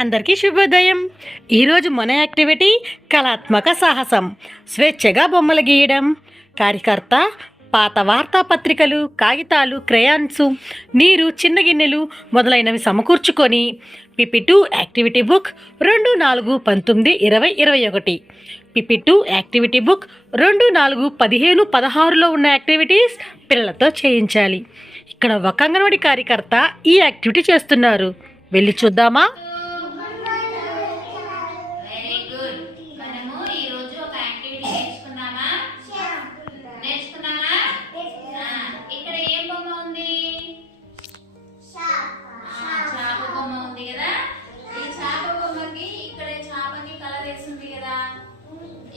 అందరికీ శుభోదయం. ఈరోజు మన యాక్టివిటీ కళాత్మక సాహసం. స్వేచ్ఛగా బొమ్మలు గీయడం. కార్యకర్త పాత వార్తాపత్రికలు, కాగితాలు, క్రేయాన్సు, నీరు, చిన్న గిన్నెలు మొదలైనవి సమకూర్చుకొని పిపి2 యాక్టివిటీ బుక్ 2/4/19/2021 పిపి2 యాక్టివిటీ బుక్ 2/4/15/16లో ఉన్న యాక్టివిటీస్ పిల్లలతో చేయించాలి. ఇక్కడ ఒక అంగన్వాడీ కార్యకర్త ఈ యాక్టివిటీ చేస్తున్నారు. వెళ్ళి చూద్దామా?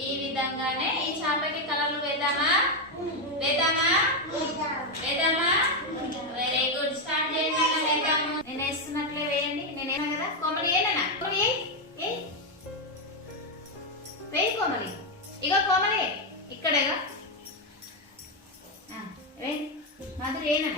ఈ విధంగానే ఈ చేపకి కలర్లు వేద్దామా? Very good. స్టార్ట్ చేయండి. వేద్దాము. నేను వేస్తున్నట్లే వేయండి. నేనేనా కదా? కోమలి ఏనా? కోమలి వేయి. కోమలి ఇగో కోమలి ఇక్కడేగా వేయండి. మాధురి ఏనా?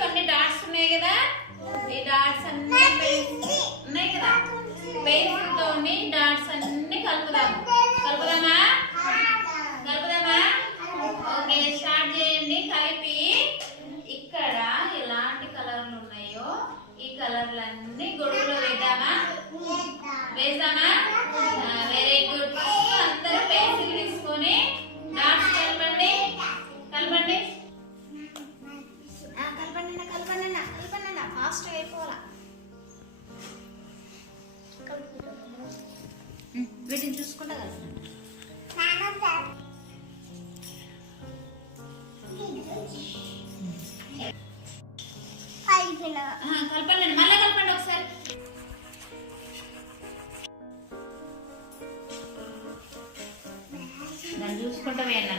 కొన్ని డాట్స్ ఉన్నాయి కదా, ఈ డాట్స్ అన్ని ఉన్నాయి కదా, పెన్సిల్ తోని డాట్స్ అన్ని కలుపుదామా? ఓకే, స్టార్ట్ చేయండి. కలిపి ఇక్కడ ఎలాంటి కలర్లు ఉన్నాయో ఈ కలర్లన్నీ గొడుగులో వేద్దామా? Very good. అందరూ పెన్సిల్ తీసుకొని డాట్స్ కలపండి. ఫాస్ట్ అయిపోవాలా? వీటిని చూసుకుంటా కలపండి. కలపండి, మళ్ళీ కలపండి ఒకసారి. దాన్ని చూసుకుంటా వేయనా?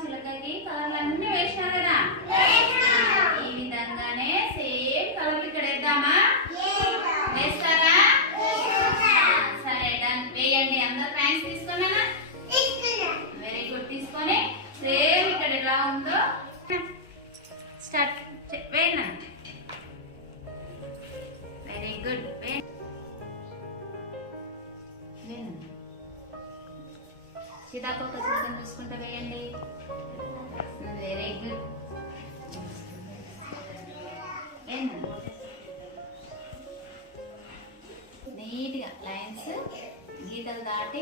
చిలకకి కలర్లన్నీ వేసినా కదా, ఈ విధంగానే సేమ్ కలర్లు ఇక్కడ వేద్దామా? వేస్తారా? సరే, డన్. వేయండి. అందరు ప్యాంట్స్ తీసుకున్నానా? Very good. తీసుకొని సేమ్ ఇక్కడ ఎలా ఉందో స్టార్ట్ వేయనా? Very good. సీతాకోక చిలకం చూసుకుంటా వేయండి. Very good. నీట్గా లైన్స్ గీతలు దాటి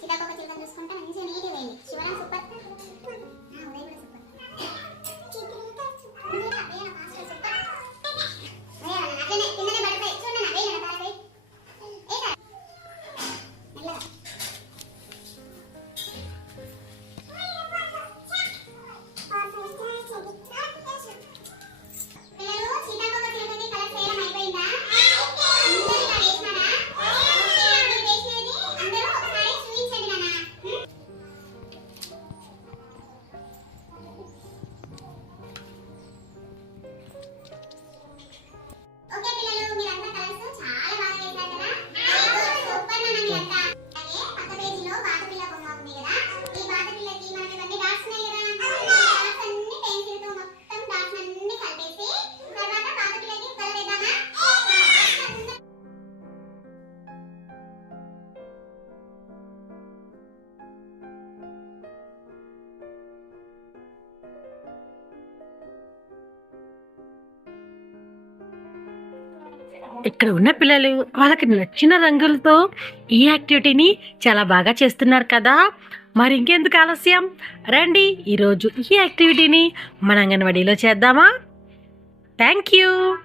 సీతాకోక చిలకం చూసుకుంటా మంచిగా నీట్గా వేయండి. శివరాం సూపర్. ఇక్కడ ఉన్న పిల్లలు వాళ్ళకి నచ్చిన రంగులతో ఈ యాక్టివిటీని చాలా బాగా చేస్తున్నారు కదా. మరి ఇంకెందుకు ఆలస్యం, రండి ఈరోజు ఈ యాక్టివిటీని మన అంగన్వాడీలో చేద్దామా. Thank you.